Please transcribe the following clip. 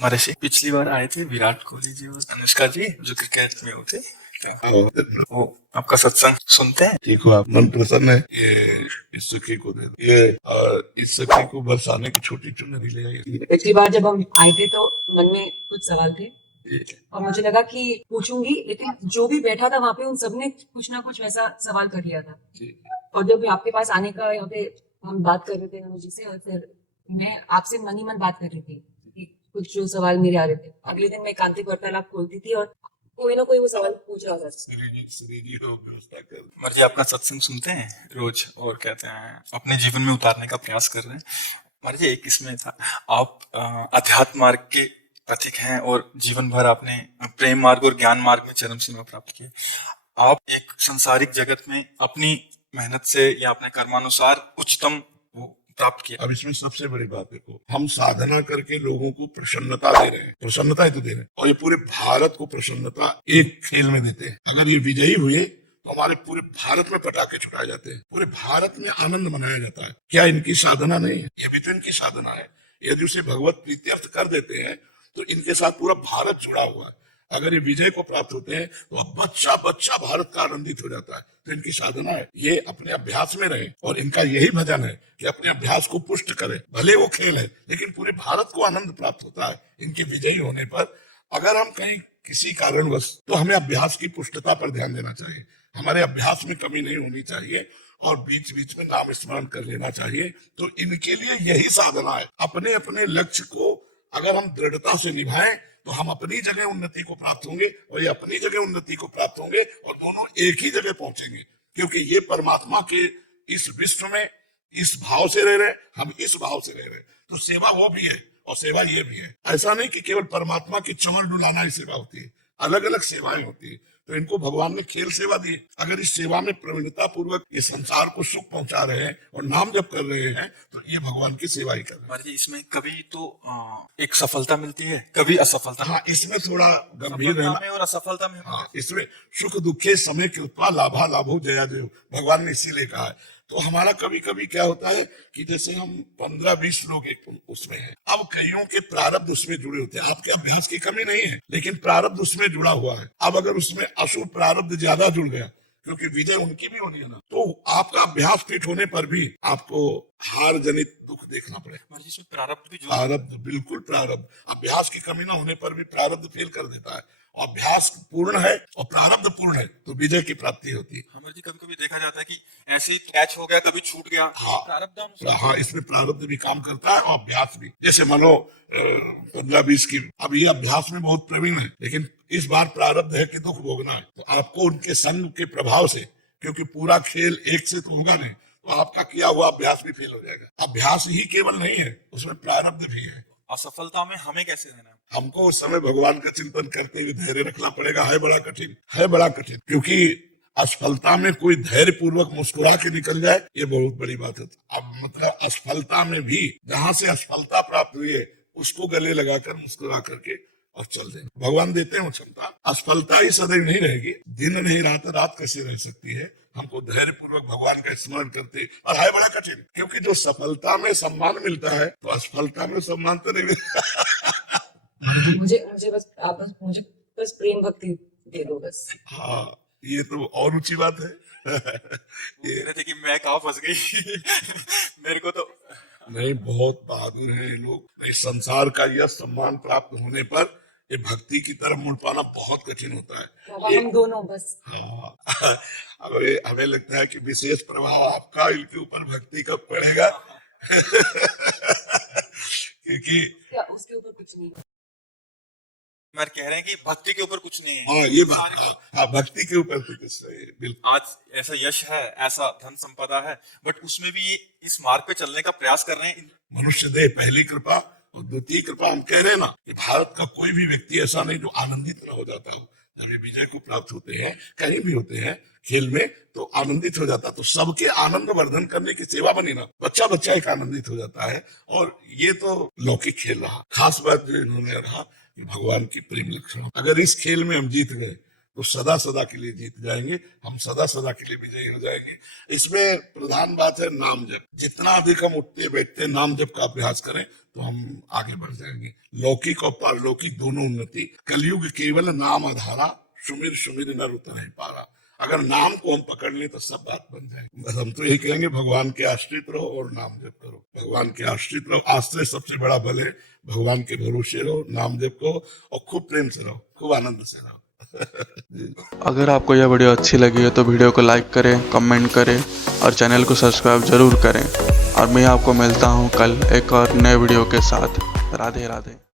महर्षि पिछली बार आए थे विराट कोहली जी और अनुष्का जी जो क्रिकेट में होते वो आपका सत्संग सुनते हैं। ठीक हो आप? मन प्रसन्न है। ये इस सखी को दे दो ये, और इस सखी को बरसाने की छोटी चुनरी ले आइए। पिछली बार जब हम आए थे तो मन में कुछ सवाल थे ये और मुझे लगा कि पूछूंगी, लेकिन जो भी बैठा था वहां पे उन सबने कुछ ना कुछ वैसा सवाल कर लिया था। जी। और जब आपके पास आने का यहाँ पे हम बात कर रहे थे अनुजी से, और फिर मैं आपसे मन ही मन बात कर रही थी कि कुछ जो सवाल मेरे आ रहे थे। अगले दिन मैं एकांतिक वार्तालाप खोलती थी और कोई ना कोई वो सवाल पूछ रहा था। श्री हो व्यवस्था कर। महर्षि अपना सत्संग सुनते हैं रोज और कहते हैं अपने जीवन में उतारने का प्रयास कर रहे हैं। महर्षि एक इसमें था, आप अध्यात्म मार्ग के पथिक हैं और जीवन भर आपने प्रेम मार्ग और ज्ञान मार्ग में चरम सीमा प्राप्त की। आप एक संसारिक जगत में अपनी मेहनत से या अपने कर्मानुसार उच्चतम वो प्राप्त किया। अब इसमें सबसे बड़ी बात देखो, हम साधना करके लोगों को प्रसन्नता दे रहे हैं, प्रसन्नता ही तो दे रहे हैं, और ये पूरे भारत को प्रसन्नता एक खेल में देते हैं। अगर ये विजयी हुए तो हमारे पूरे भारत में पटाखे छुटाए जाते हैं, पूरे भारत में आनंद मनाया जाता है। क्या इनकी साधना नहीं है? ये भी तो इनकी साधना है। यदि उसे भगवत प्रीत्यर्थ कर देते हैं तो इनके साथ पूरा भारत जुड़ा हुआ है। अगर ये विजय को प्राप्त होते हैं तो अब बच्चा बच्चा भारत का आनंदित हो जाता है। तो इनकी साधना है, ये अपने अभ्यास में रहे, और इनका यही भजन है कि अपने अभ्यास को पुष्ट करें। भले वो खेल है लेकिन पूरे भारत को आनंद प्राप्त होता है इनके विजयी होने पर। अगर हम कहीं किसी कारणवश, तो हमें अभ्यास की पुष्टता पर ध्यान देना चाहिए। हमारे अभ्यास में कमी नहीं होनी चाहिए और बीच बीच में नाम स्मरण कर लेना चाहिए। तो इनके लिए यही साधना है। अपने अपने लक्ष्य को अगर हम दृढ़ता से निभाएं तो हम अपनी जगह उन्नति को प्राप्त होंगे और ये अपनी जगह उन्नति को प्राप्त होंगे, और दोनों एक ही जगह पहुंचेंगे। क्योंकि ये परमात्मा के इस विश्व में इस भाव से रह रहे, हम इस भाव से रह रहे। तो सेवा वो भी है और सेवा ये भी है। ऐसा नहीं कि केवल परमात्मा की चमर डुलाना ही सेवा होती है, अलग अलग सेवाएं होती है। तो इनको भगवान ने खेल सेवा दी। अगर इस सेवा में प्रवीणता पूर्वक इस संसार को सुख पहुंचा रहे हैं और नाम जप कर रहे हैं तो ये भगवान की सेवा ही कर रहे हैं। महर्षि इसमें कभी तो एक सफलता मिलती है, कभी असफलता। हाँ, इसमें थोड़ा गंभीर सफलता रहना। में और असफलता में। हाँ, इसमें सुख दुखे समय के उत्पा लाभा लाभो जया जय, भगवान ने इसीलिए कहा है। तो हमारा कभी कभी क्या होता है कि जैसे हम 15-20 लोग एक उसमें हैं, अब कईयों के प्रारब्ध उसमें जुड़े होते हैं। आपके अभ्यास की कमी नहीं है लेकिन प्रारब्ध उसमें जुड़ा हुआ है। अब अगर उसमें अशुभ प्रारब्ध ज्यादा जुड़ गया, क्योंकि विजय उनकी भी होनी है ना, तो आपका अभ्यास फिट होने पर भी आपको हार जनित दुख देखना पड़ेगा। महर्षि इसमें प्रारब्ध भी जो प्रारब्ध, बिल्कुल प्रारब्ध। अभ्यास की कमी ना होने पर भी प्रारब्ध फेल कर देता है। अभ्यास पूर्ण है और प्रारब्ध पूर्ण है तो विजय की प्राप्ति होती है। हमारे जी कभी कभी देखा जाता है कि ऐसे ही कैच हो गया, कभी छूट गया। हाँ, प्रारब्ध हाँ, इसमें प्रारब्ध भी काम करता है और अभ्यास भी। जैसे मानो 15-20 की, अब ये अभ्यास में बहुत प्रवीण है लेकिन इस बार प्रारब्ध है कि दुख भोगना है, तो आपको उनके संग के प्रभाव से, क्योंकि पूरा खेल एक से तो होगा नहीं, तो आपका किया हुआ अभ्यास भी फेल हो जाएगा। अभ्यास ही केवल नहीं है, उसमें प्रारब्ध भी है। असफलता में हमें कैसे रहना है? हमको उस समय भगवान का चिंतन करते हुए धैर्य रखना पड़ेगा। है बड़ा कठिन, है बड़ा कठिन, क्योंकि असफलता में कोई धैर्य पूर्वक मुस्कुरा के निकल जाए ये बहुत बड़ी बात है। अब मतलब असफलता में भी जहां से असफलता प्राप्त हुई है उसको गले लगाकर मुस्कुरा करके और चल दें। भगवान देते हैं वो क्षमता। असफलता ही सदैव नहीं रहेगी, दिन नहीं रात, रात कैसे रह सकती है। हमको धैर्य पूर्वक भगवान का स्मरण करते, और है बड़ा कठिन, क्योंकि जो सफलता में सम्मान मिलता है तो असफलता में सम्मान तो नहीं मिलता। मुझे मुझे बस आप मुझे बस प्रेम भक्ति दे दो बस। हाँ, ये तो और ऊंची बात है। कह रहे थे कि मैं कहाँ फंस गई। मेरे को तो नहीं, बहुत बहादुर हैं ये लोग। इस संसार का यह सम्मान प्राप्त होने पर ये भक्ति की तरफ मुड़ पाना बहुत कठिन होता है। बाबा हम दोनों बस। हाँ, हमें लगता है कि विशेष प्रभाव आपका इनके ऊपर भक्ति का पड़ेगा। क्योंकि क्या उसके ऊपर कुछ नहीं। मैं कह रहे हैं कि भक्ति के ऊपर कुछ नहीं है। हाँ, ये भक्ति के ऊपर तो कुछ नहीं है, बिल्कुल। आज ऐसा यश है, ऐसा धन संपदा है, बट उसमें भी ये इस मार्ग पे चलने का प्रयास कर रहे हैं। मनुष्य दे पहली कृपा और द्वितीय कृपा। हम कह रहे हैं ना कि भारत का कोई भी व्यक्ति ऐसा नहीं जो आनंदित न हो जाता हो। जब ये विजय को प्राप्त होते हैं, कहीं भी होते हैं खेल में, तो आनंदित हो जाता। तो सबके आनंद वर्धन करने की सेवा बनी ना, बच्चा बच्चा एक आनंदित हो जाता है। और ये तो लौकिक खेल रहा। खास बात जो इन्होंने रहा कि भगवान की प्रेम लक्षण, अगर इस खेल में हम जीत गए तो सदा सदा के लिए जीत जाएंगे, हम सदा सदा के लिए विजयी हो जाएंगे। इसमें प्रधान बात है नाम जप। जितना अधिक हम उठते बैठते नाम जप का अभ्यास करें तो हम आगे बढ़ जाएंगे। लौकिक और पारलौकिक दोनों उन्नति। कलयुग केवल नाम आधारा, सुमिर सुमिर नर उतर पारा। अगर नाम को हम पकड़ लें तो सब बात बन जाएगी। बस हम तो यही कहेंगे, भगवान के आश्रित रहो और नाम जप करो। भगवान के आश्रित रहो, आश्रय सबसे बड़ा बल है। भगवान के भरोसे रहो, नाम जप करो और खूब प्रेम से रहो, खूब आनंद से रहो। अगर आपको यह वीडियो अच्छी लगी है तो वीडियो को लाइक करें, कमेंट करें और चैनल को सब्सक्राइब जरूर करें। और मैं आपको मिलता हूँ कल एक और नए वीडियो के साथ। राधे राधे।